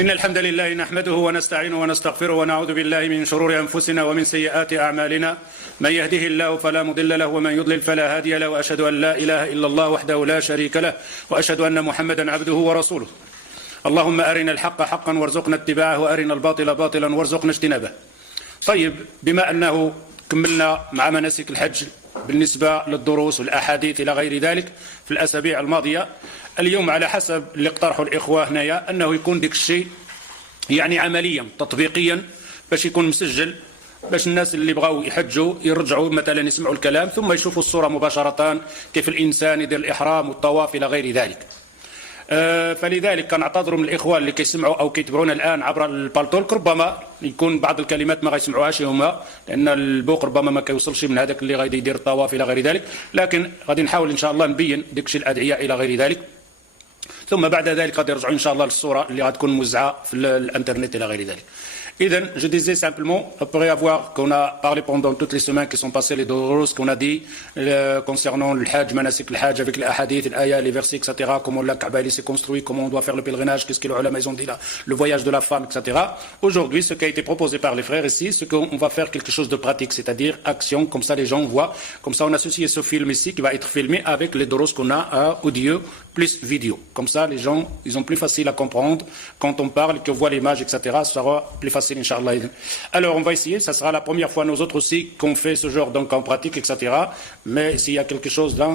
إن الحمد لله نحمده ونستعينه ونستغفره ونعوذ بالله من شرور أنفسنا ومن سيئات أعمالنا من يهده الله فلا مضل له ومن يضلل فلا هادي له وأشهد أن لا إله إلا الله وحده لا شريك له وأشهد أن محمدا عبده ورسوله اللهم أرنا الحق حقا وارزقنا اتباعه وأرنا الباطل باطلا وارزقنا اجتنابه. طيب، بما أنه كملنا مع مناسك الحج بالنسبة للدروس والأحاديث إلى غير ذلك في الأسابيع الماضية، اليوم على حسب اللي اقترحوا الإخوة هنايا أنه يكون ديك الشيء يعني عمليا تطبيقيا باش يكون مسجل، باش الناس اللي بغاو يحجوا يرجعوا مثلا يسمعوا الكلام ثم يشوفوا الصورة مباشرة كيف الإنسان يدير الإحرام والطواف إلى غير ذلك. فلذلك كنعتذروا من الإخوان اللي كيسمعوا أو كيتبعونا الآن عبر البالتولك، ربما يكون بعض الكلمات ما غيسمعوهاش هما لأن البوق ربما ما كيوصلش من هذاك اللي غادي يدير الطواف إلى غير ذلك، لكن غادي نحاول إن شاء الله نبين ديكشي الأدعية إلى غير ذلك، ثم بعد ذلك غادي يرجعوا إن شاء الله للصورة اللي غتكون موزعة في الإنترنت إلى غير ذلك. Iden, je disais simplement, après avoir qu'on a parlé pendant toutes les semaines qui sont passées, les doros qu'on a dit concernant le Hajj, Manasik le Hajj, avec les hadiths, les ayats, les versets, etc., comment la Kaaba s'est construit, comment on doit faire le pèlerinage, qu'est-ce que les ulama ont dit là, le voyage de la femme, etc. Aujourd'hui, ce qui a été proposé par les frères ici, c'est qu'on va faire quelque chose de pratique, c'est-à-dire action, comme ça les gens voient, comme ça on a associé ce film ici qui va être filmé avec les doros qu'on a à audio plus vidéo. Comme ça, les gens, ils ont plus facile à comprendre quand on parle, qu'on voit l'image, etc., ça sera plus facile. Inch'Allah. Alors on va essayer, ça sera la première fois nous autres aussi qu'on fait ce genre donc en pratique, etc. Mais s'il y a quelque chose là,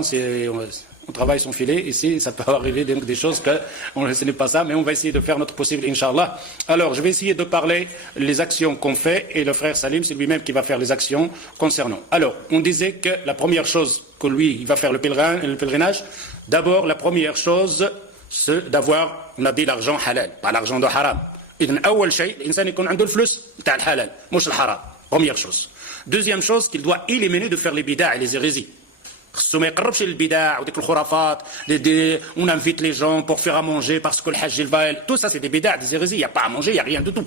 on travaille son filet, ici ça peut arriver donc des choses que ce n'est pas ça, mais on va essayer de faire notre possible, Inch'Allah. Alors je vais essayer de parler les actions qu'on fait et le frère Salim, c'est lui-même qui va faire les actions concernant. Alors on disait que la première chose que lui, il va faire le pèlerinage, d'abord la première chose, c'est d'avoir, on a dit l'argent halal, pas l'argent de haram. إذن أول شيء الإنسان يكون عنده الفلوس بتاع الحلال مش الحرام. Première chose. Deuxième chose qu'il doit éliminer de faire les bid'a et les hérésies. خصو ما يقربش للبدع وديك الخرافات on invite les gens pour faire à manger parce que le hajj il va tout ça c'est des bid'a, des hérésies, il n'y a pas à manger, il n'y a rien du tout.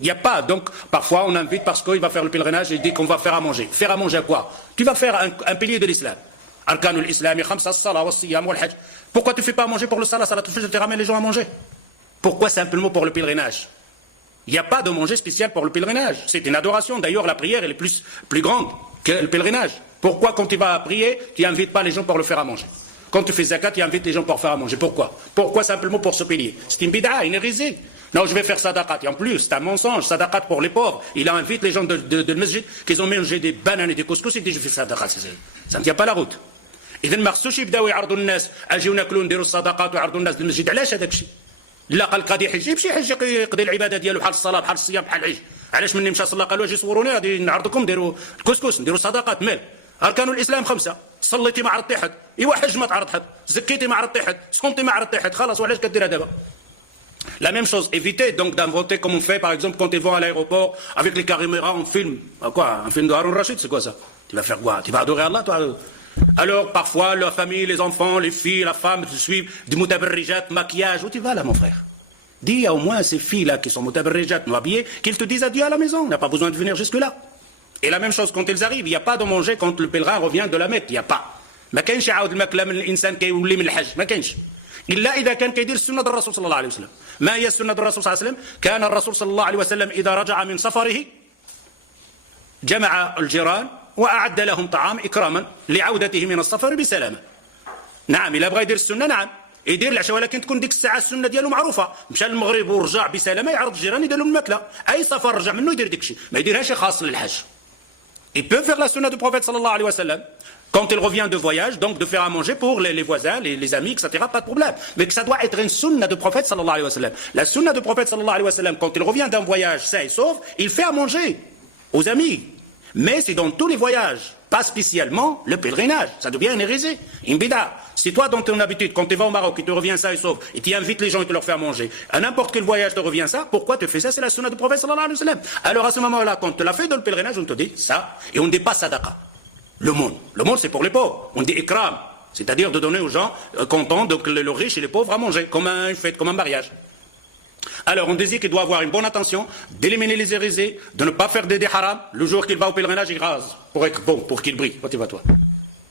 Il n'y a pas, donc parfois on invite parce qu'il va faire le pèlerinage et il dit qu'on va faire à manger. Faire à manger à quoi? Tu vas faire un pilier de l'islam. Arkanul Islam, khamsa as-salat was-siyam wal-hajj. Pourquoi tu ne fais pas à manger pour le salat tu ramènes les gens à manger? Pourquoi simplement pour le pèlerinage? Il n'y a pas de manger spécial pour le pèlerinage. C'est une adoration. D'ailleurs, la prière elle est plus grande que le pèlerinage. Pourquoi quand tu vas prier, tu n'invites pas les gens pour le faire à manger? Quand tu fais zakat, tu invites les gens pour faire à manger. Pourquoi simplement pour se payer? C'est une bid'a, une hérésie. Non, je vais faire sadaqat. Et en plus, c'est un mensonge. Sadaqat pour les pauvres. Il invite les gens de masjid qu'ils ont mangé des bananes et des couscous et dit je fais sadaqat. Ça ne tient pas la route. إذا ما خصوش يبداو يعرضوا الناس اجيو ناكلوا نديروا الصدقات ويعرضوا الناس للمسجد. علاش هذاك الشيء؟ لا قال قاضي يحج يمشي يحج يقضي العباده ديالو بحال الصلاه بحال الصيام بحال العيش. علاش مني مشى صلى قالوا اجي صوروني غادي نعرضكم نديروا الكسكس نديروا صدقات مال. اركان الاسلام 5. صليتي ما عرضتي حد، ايوا حج ما تعرض حد، زكيتي ما عرضتي حد، صمتي ما عرضتي حد، خلاص وعلاش كديرها دابا؟ La même chose, évitez donc d'inventer comme on fait par exemple quand ils vont à l'aéroport avec les caméras on filme. Quoi? Un film de Haroun Rachid, c'est quoi ça? Tu vas faire quoi? Tu vas adorer Allah toi? Alors parfois la famille, les enfants, les filles, la femme te suivent du mutabarrijat, maquillage. Où tu vas là mon frère? Dis au moins à ces filles-là qui sont mutabarrijat, non habillées, qu'ils te disent adieu à la maison. On n'a pas besoin de venir jusque-là. Et la même chose quand ils arrivent, il n'y a pas de manger quand le pèlerin revient de la Mecque, il n'y a pas. ما كاينش يعاود الماكله من الانسان كيولي من الحج، ما كاينش. الا اذا كان كيدير السنه الرسول صلى الله عليه وسلم. ما هي السنه الرسول صلى الله عليه وسلم؟ كان الرسول صلى الله عليه وسلم اذا رجع من سفره جمع الجيران وأعد لهم طعام إكراما لعودته من السفر بسلامة. نعم إلا بغى يدير السنة نعم يدير العشاء، ولكن تكون ديك الساعة السنة ديالو معروفة. مشى للمغرب ورجع بسلامة يعرض الجيران يدير لهم الماكلة. أي سفر رجع منه يدير ديك الشيء، ما يديرهاش خاص للحج. Il peut faire la sunna du prophète sallallahu alayhi wa sallam quand il revient de voyage, donc de faire à manger pour les voisins, les amis, etc. Pas de problème. Mais que ça doit être une sunna du prophète sallallahu alayhi wa sallam. La sunna du prophète sallallahu alayhi wa sallam, quand il revient d'un voyage sain et sauf, il fait à manger aux amis. Mais c'est dans tous les voyages, pas spécialement le pèlerinage. Ça devient une hérésie, une bid'a. Si toi, dans ton habitude, quand tu vas au Maroc, il te revient ça et sauf, et tu invites les gens et tu leur fais à manger, à n'importe quel voyage te revient ça, pourquoi tu fais ça? C'est la sunna du prophète sallallahu alayhi wa sallam. Alors à ce moment-là, quand tu l'as fait dans le pèlerinage, on te dit ça, et on ne dit pas sadaqa. Le monde c'est pour les pauvres. On dit ikram, c'est-à-dire de donner aux gens contents, donc les riches et les pauvres à manger, comme une fête, comme un mariage. Alors on disait qu'il doit avoir une bonne attention, d'éliminer les hérésies, de ne pas faire des haram. Le jour qu'il va au pèlerinage, il rase pour être bon, pour qu'il brille. Toi.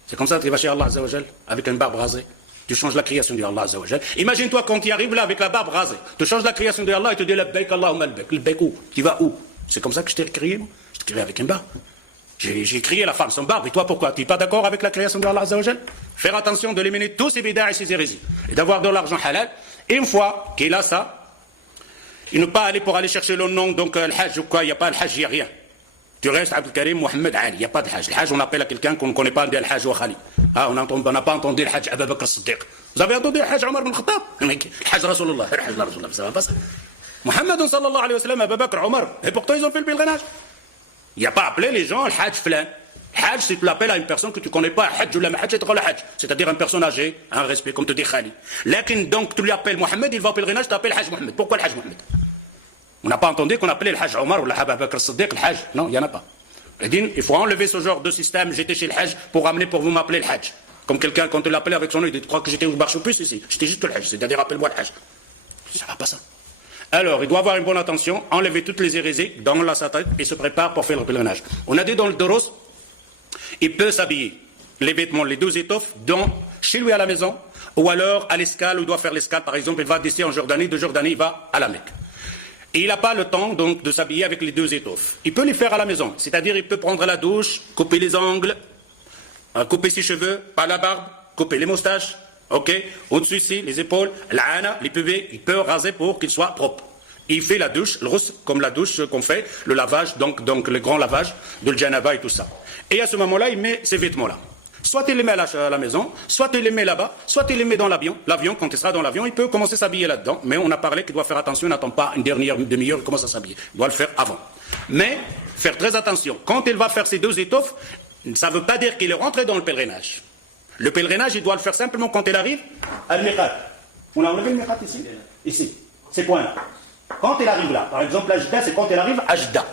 C'est comme ça que tu vas chez Allah Azza wa Jal, avec une barbe rasée. Tu changes la création de Allah Azza wa Jal. Imagine-toi quand tu arrives là avec la barbe rasée. Tu changes la création de Allah et tu dis labbaik Allahumma labbaik. Labbaik où? Tu vas où? C'est comme ça que je t'ai crié, moi. Je t'ai crié avec une barbe. J'ai crié la femme sans barbe. Et toi, pourquoi? Tu n'es pas d'accord avec la création de Allah Azza wa Jal? Faire attention de éliminer tous ces bid'a et ces hérésies. Et d'avoir de l'argent halal. Et une fois qu'il a ça, il ne pas aller pour aller chercher le nom, donc le hajj ou quoi. Il n'y a pas le hajj, il n'y a rien. Tu restes Abdel Karim Mohamed Ali, il n'y a pas de hajj. Le hajj, on appelle à quelqu'un qu'on ne connaît pas, on dit le hajj ou Khali. Ah, on n'a pas entendu le hajj Abu Bakr as-Siddiq. Vous avez entendu le hajj Omar ibn Khattab? Le hajj Rasulullah, le hajj Rasulullah, ça va pas ça. Mohamed sallallahu alayhi wa sallam, Abu Bakr, Omar, et pourtant ils ont fait le pèlerinage. Il n'y a pas appelé les gens le hajj flan. Hajj, c'est tu l'appelles à une personne que tu ne connais pas, hajj ou la hajj, c'est-à-dire une personne âgée, un respect, comme tu dis Khali. Donc tu lui appelles Mohamed, il va au pèlerinage, tu appelles hajj Mohamed. Pourquoi le hajj Mohamed? On n'a pas entendu qu'on appelait le hajj Omar ou le Abu Bakr as-Siddiq le hajj. Non, il n'y en a pas. Il faut enlever ce genre de système. J'étais chez le hajj pour ramener, pour vous m'appeler le hajj. Comme quelqu'un, quand tu l'appelait avec son nom, il dit, tu crois que j'étais au marche-plus ici? J'étais juste le hajj, c'est-à-dire appelle-moi le hajj. Ça va pas ça. Alors, il doit avoir une bonne attention, enlever toutes les hérésies dans sa tête et se prépare pour faire le pèlerinage. On a dit dans le Doros, il peut s'habiller, les vêtements, les 2 étoffes, chez lui à la maison, ou alors à l'escale, où il doit faire l'escale, par exemple, il va d'ici en Jordanie, de Jordanie, il va à la Mecque. Et il n'a pas le temps donc de s'habiller avec les 2 étoffes. Il peut les faire à la maison, c'est-à-dire il peut prendre la douche, couper les ongles, couper ses cheveux, pas la barbe, couper les moustaches, ok, au-dessus ici, les épaules, l'ana, les pubés, il peut raser pour qu'il soit propre. Il fait la douche, le rousse, comme la douche qu'on fait, le lavage, donc le grand lavage de l'janaba et tout ça. Et à ce moment-là, il met ces vêtements-là. Soit il les met à la maison, soit il les met là-bas, soit il les met dans l'avion. L'avion, quand il sera dans l'avion, il peut commencer à s'habiller là-dedans. Mais on a parlé qu'il doit faire attention, il n'attend pas une dernière demi-heure, il commence à s'habiller. Il doit le faire avant. Mais, faire très attention. Quand il va faire ces 2 étoffes, ça ne veut pas dire qu'il est rentré dans le pèlerinage. Le pèlerinage, il doit le faire simplement quand il arrive à al-Miqat. On a enlevé le Miqat ici. Ici. Ces points-là. Quand il arrive là, par exemple, à Jeddah, c'est quand il arrive à Jeddah.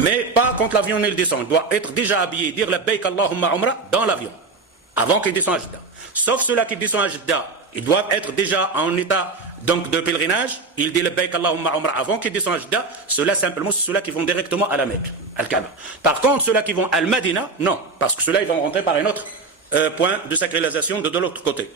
Mais pas quand l'avion il descend. Il doit être déjà habillé, dire labbaik Allahumma umra dans l'avion, avant qu'il descende à Jeddah. Sauf ceux-là qui descendent à Jeddah, ils doivent être déjà en état donc de pèlerinage. Il dit labbaik Allahumma umra avant qu'ils descendent à Jeddah. Ceux-là simplement, c'est ceux-là qui vont directement à la Mecque, al-Kaaba. Par contre, ceux-là qui vont à Al-Madina, non, parce que ceux-là ils vont rentrer par un autre point de sacralisation de l'autre côté.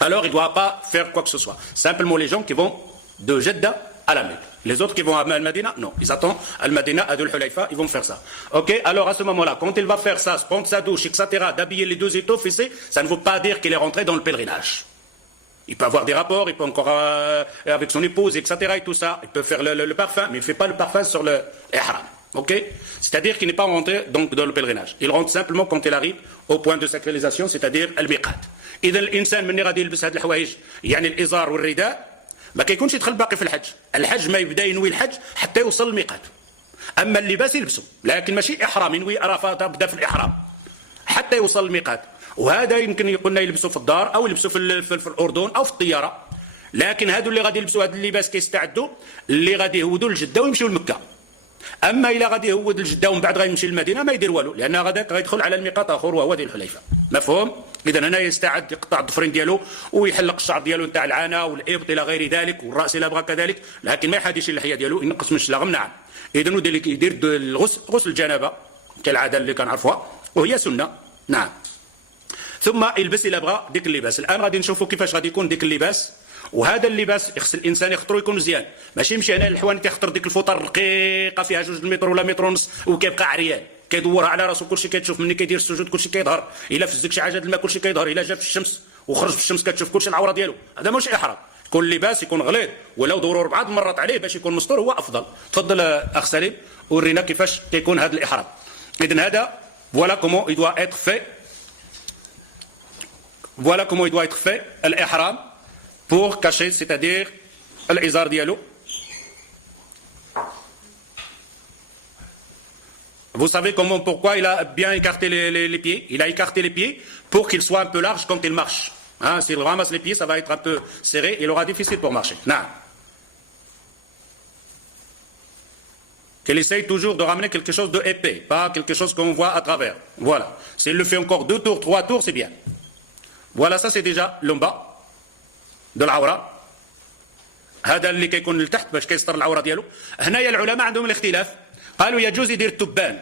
Alors il ne doit pas faire quoi que ce soit. Simplement les gens qui vont de Jeddah à la Mecque. Les autres qui vont à Al-Madina, non. Ils attendent Al-Madina, à Dhul-Hulayfa, ils vont faire ça. Ok, alors à ce moment-là, quand il va faire ça, prendre sa douche, etc., d'habiller les 2 étoffes, ça ne veut pas dire qu'il est rentré dans le pèlerinage. Il peut avoir des rapports, il peut encore avec son épouse, etc., et tout ça. Il peut faire le parfum, mais il ne fait pas le parfum sur le ihram. Ok? C'est-à-dire qu'il n'est pas rentré donc, dans le pèlerinage. Il rentre simplement quand il arrive au point de sacralisation, c'est-à-dire al-miqat. إذا الإنسان من غادي يلبس هذه الحوايج يعني الإزار والرداء ما كيكونش يدخل باقي في الحج ما يبدا ينوي الحج حتى يوصل الميقات. اما اللباس يلبسه لكن ماشي احرام ينوي عرفات بدا في الاحرام حتى يوصل الميقات. وهذا يمكن قلنا يلبسه في الدار او يلبسه في الاردن او في الطياره. لكن هادو اللي غادي يلبسوا هذا اللباس كيستعدوا اللي غادي يهودوا لجده ويمشيوا لمكه. اما الا غادي يهود لجده ومن بعد غيمشي للمدينه ما يدير والو لان غاداك غيدخل على الميقات اخر وهو ذي الحليفه. مفهوم؟ اذا هنا يستعد يقطع الضفرين ديالو ويحلق الشعر ديالو نتاع العانه والابط الى غير ذلك والراس الى بغى كذلك لكن ما يحاديش اللحيه ديالو ينقص من الشلاغم نعم. اذا يدير غسل الجنابه كالعاده اللي كنعرفوها وهي سنه نعم. ثم يلبس الى بغى ديك اللباس. الان غادي نشوفوا كيفاش غادي يكون ديك اللباس. وهذا اللباس يخص الانسان يخطرو يكون مزيان ماشي يمشي هنا الحواني تيخطر ديك الفوطه الرقيقه فيها 2 المتر ولا متر ونص وكيبقى عريان كيدورها على راسو كلشي كتشوف مني كيدير السجود كلشي كيظهر الا فزك شي حاجه الماء كلشي كيظهر الا جا في الشمس وخرج في الشمس كتشوف كلشي العوره ديالو. هذا ماشي احرام. يكون اللباس يكون غليظ ولو دوروا 4 مرات عليه باش يكون مستور هو افضل. تفضل اخ سليم ورينا كيفاش كيكون هذا الاحرام. اذا هذا voilà comment il doit être fait. Voilà comment il doit être fait l'ihram pour cacher, c'est-à-dire l'izar diallo. Vous savez comment, pourquoi il a bien écarté les pieds? Il a écarté les pieds pour qu'il soit un peu large quand il marche. Hein, s'il ramasse les pieds, ça va être un peu serré et il aura difficile pour marcher. Non. Qu'il essaye toujours de ramener quelque chose de épais, pas quelque chose qu'on voit à travers. Voilà. S'il le fait encore 2 tours, 3 tours, c'est bien. Voilà, ça c'est déjà le bas de العورة. هذا اللي كيكون لتحت باش كيستر العورة ديالو. هنايا العلماء عندهم الاختلاف. قالوا يجوز يدير التبان.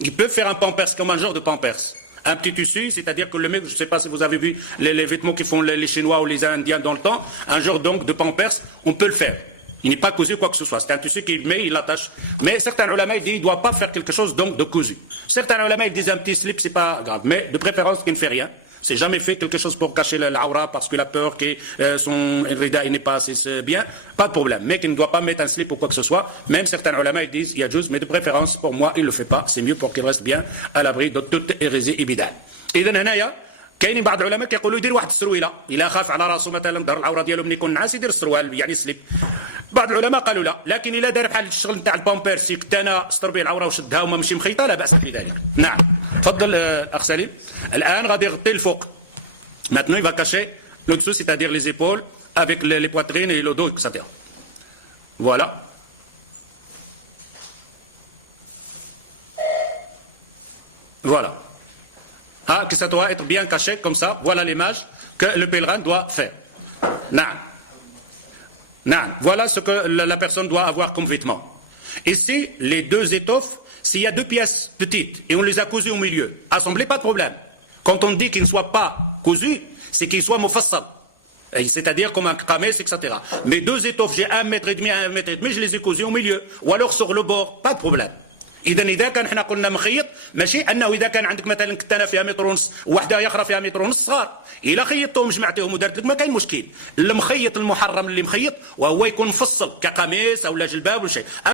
Il peut faire un pampers comme un genre de pampers. Un petit tissu, c'est-à-dire que le mec, je ne sais pas si vous avez vu les vêtements qui font les Chinois ou les Indiens dans le temps, un genre donc de pampers, on peut le faire. Il n'est pas cousu quoi que ce soit. C'est un tissu qu'il met, il l'attache. Mais certains ulama disent qu'il ne doit pas faire quelque chose donc de cousu. Certains ulama disent un petit slip, c'est pas grave. Mais de préférence qu'il ne fait rien. C'est jamais fait quelque chose pour cacher l'aura parce qu'il a peur que son rida n'est pas assez bien. Pas de problème. Mais qu'il ne doit pas mettre un slip ou quoi que ce soit. Même certains ulama disent il y a juste, mais de préférence pour moi il ne le fait pas. C'est mieux pour qu'il reste bien à l'abri de toute hérésie et bidal. إذن هنايا كاينين بعض العلماء كيقولوا يدير واحد السرويله الا خاف على راسه مثلا ظهر العوره ديالو ملي يكون نعاس يدير السروال يعني سليب. بعض العلماء قالوا لا، لكن الا دار بحال الشغل نتاع البامبيرس يكتنى استر به العوره وشدها وما ماشي مخيطه لا باس بذلك. نعم تفضل اخ سليم. الان غادي يغطي الفوق. Maintenant il va cacher le dessous, c'est-à-dire les épaules avec les poitrines et le dos, etc. Voilà. Voilà. Ah, que ça doit être bien caché comme ça. Voilà l'image que le pèlerin doit faire. Naam. Naam. Voilà ce que la personne doit avoir comme vêtement. Ici, les deux étoffes, s'il y a deux pièces petites et on les a cousues au milieu, assemblées, pas de problème. Quand on dit qu'ils ne soient pas cousus, c'est qu'ils soient mufassal. C'est-à-dire comme un kames, etc. Mais deux étoffes, j'ai 1,5 mètre, 1,5 mètre, je les ai cousues au milieu. Ou alors sur le bord, pas de problème. إذا كان حنا قلنا مخيط ماشي أنه إذا كان عندك مثلا كتانة فيها متر ونص وواحدة أخرى فيها متر ونص صغار، إلا خيطتهم جمعتهم ودرت لك ما كاين مشكل. المخيط المحرم اللي مخيط وهو يكون مفصل كقميص أو جلباب ولا شيء.